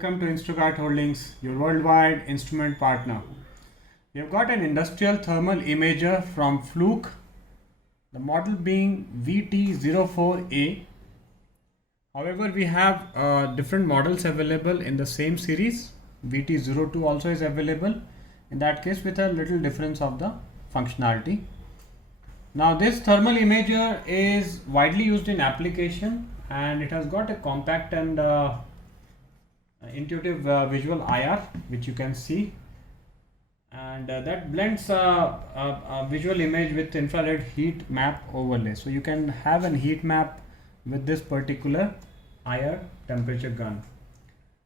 welcome to Instrukart Holdings, your worldwide instrument partner. We have got an industrial thermal imager from Fluke, the model being VT04A. However, we have different models available in the same series. VT02 also is available, in that case with a little difference of the functionality. Now this thermal imager is widely used in application and it has got a compact and intuitive visual IR, which you can see, and that blends a visual image with infrared heat map overlay. So you can have an heat map with this particular IR temperature gun.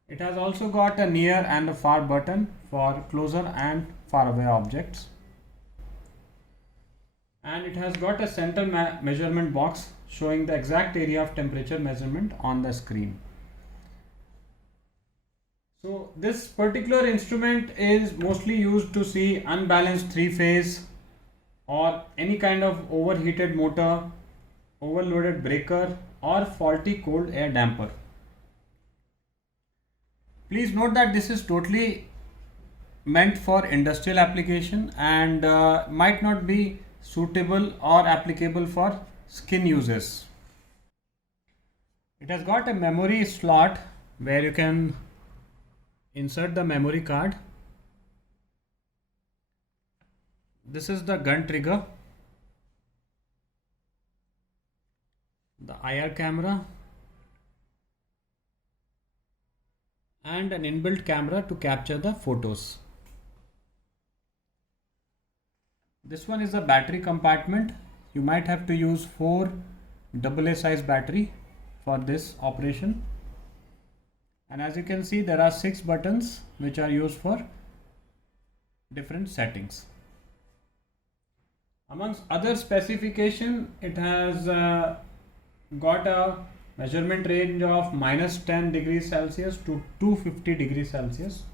It has also got a near and a far button for closer and far away objects, and it has got a center measurement box showing the exact area of temperature measurement on the screen. So this particular instrument is mostly used to see unbalanced three-phase or any kind of overheated motor, overloaded breaker or faulty cold air damper. Please note that this is totally meant for industrial application and might not be suitable or applicable for skin uses. It has got a memory slot where you can insert the memory card. This is the gun trigger, the IR camera, and an inbuilt camera to capture the photos. This one is a battery compartment. You might have to use 4 AA size battery for this operation. And as you can see, there are 6 buttons which are used for different settings. Amongst other specification, it has got a measurement range of -10 degrees Celsius to 250 degrees Celsius.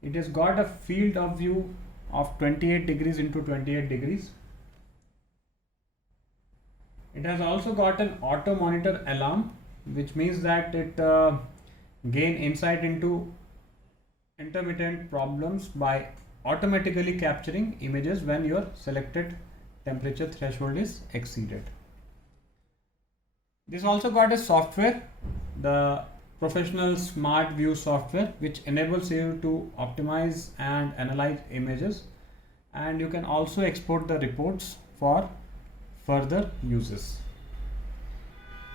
It has got a field of view of 28 degrees into 28 degrees. It has also got an auto monitor alarm, which means that it gain insight into intermittent problems by automatically capturing images when your selected temperature threshold is exceeded. This also got a software, the Professional Smart View software, which enables you to optimize and analyze images, and you can also export the reports for further uses.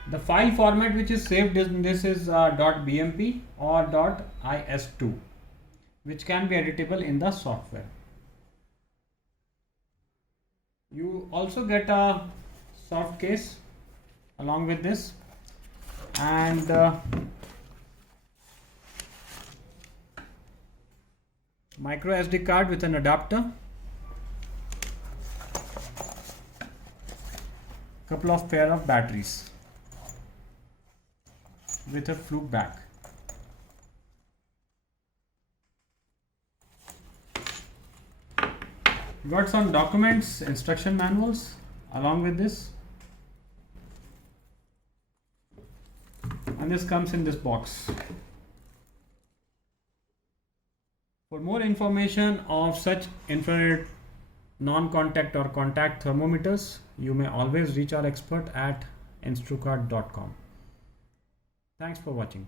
The file format which is saved in this is .bmp or .is2, which can be editable in the software. You also get a soft case along with this, and micro SD card with an adapter, couple of pair of batteries with a Fluke back. Got some documents, instruction manuals along with this, and this comes in this box. For more information of such infrared non-contact or contact thermometers, you may always reach our expert at instrukart.com. Thanks for watching.